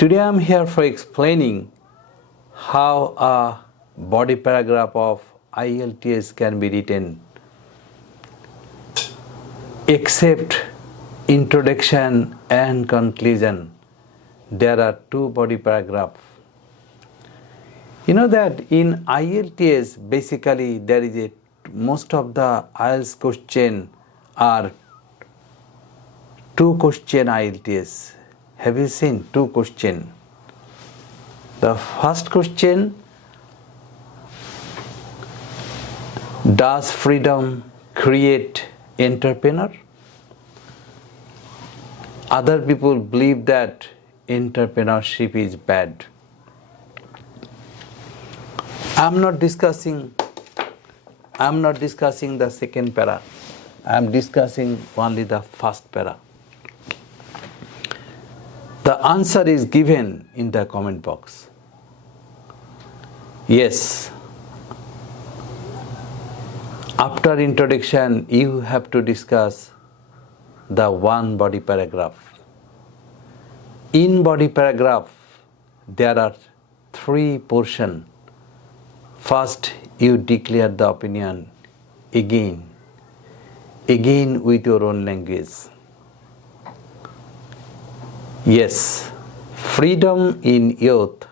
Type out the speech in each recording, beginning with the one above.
Today I am here for explaining how a body paragraph of Ielts can be written except introduction and conclusion. There are two body paragraphs. You know that in Ielts basically there is most of the IELTS question are two question Ielts. Have you seen two question? The first question, does freedom create entrepreneur? Other people believe that entrepreneurship is bad. I'm not discussing the second para. I'm discussing only the first para. The answer is given in the comment box. Yes. After introduction, you have to discuss the one body paragraph. In body paragraph, there are three portions. First, you declare the opinion again with your own language. Yes, freedom in youth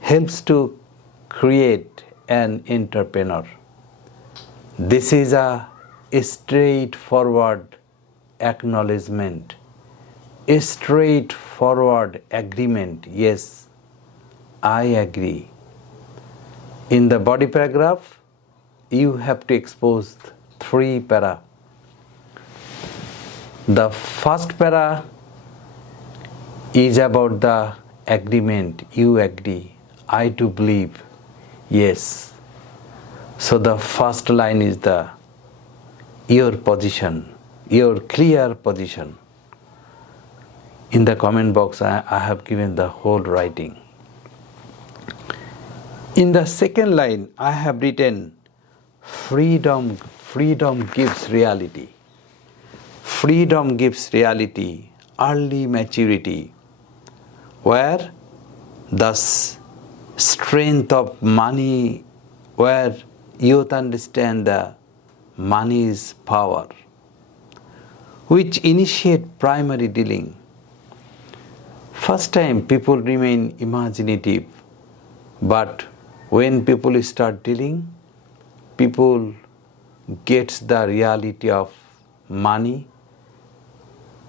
helps to create an entrepreneur. This is a straightforward acknowledgement, a straightforward agreement. Yes, I agree. In the body paragraph, you have to expose three para. The first para is about the agreement. You agree. I do believe. Yes. So the first line is your position, your clear position. In the comment box, I have given the whole writing. In the second line, I have written freedom gives reality. Freedom gives reality, early maturity, where the strength of money, where youth understand the money is power, which initiate primary dealing. First time people remain imaginative, but when people start dealing, people gets the reality of money,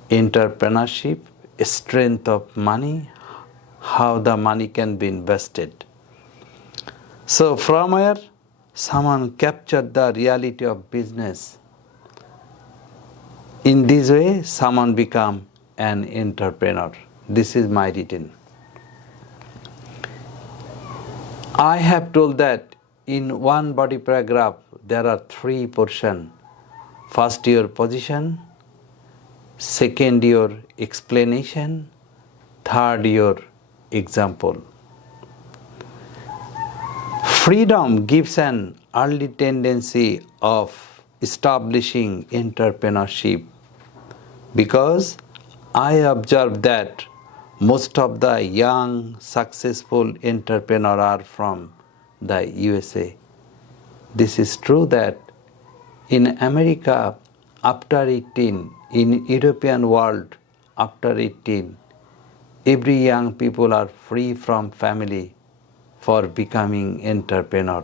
entrepreneurship, strength of money, how the money can be invested. So from where someone captured the reality of business, in this way someone become an entrepreneur. This is my written. I have told that in one body paragraph there are three portions. First, your position. Second, your explanation. Third, your example. Freedom gives an early tendency of establishing entrepreneurship, because I observed that most of the young successful entrepreneurs are from the USA. This is true that in America after 18, in European world after 18, every young people are free from family for becoming entrepreneur.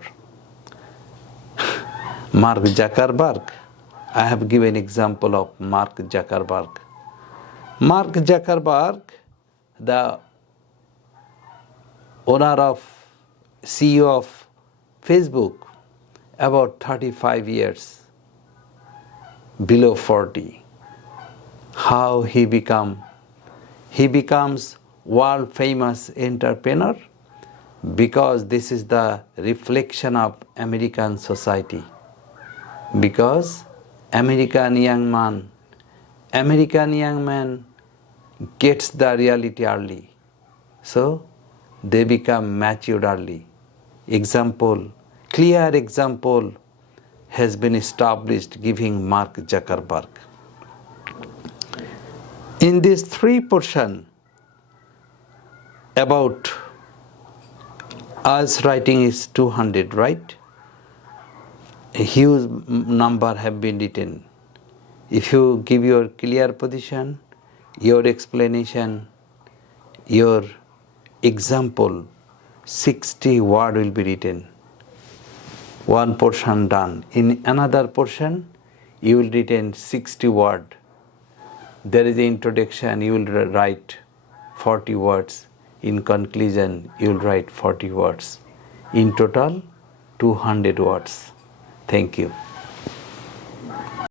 Mark Zuckerberg, I have given example of Mark Zuckerberg. Mark Zuckerberg, the owner of CEO of Facebook, about 35 years, below 40. How he becomes world famous entrepreneur? Because this is the reflection of American society. Because American young man gets the reality early. So they become matured early. Example, clear example has been established giving Mark Zuckerberg. In these three portions, about us writing is 200, right? A huge number have been written. If you give your clear position, your explanation, your example, 60 word will be written. One portion done. In another portion, you will written 60 word. There is an introduction, you will write 40 words. In conclusion, you will write 40 words. In total, 200 words. Thank you.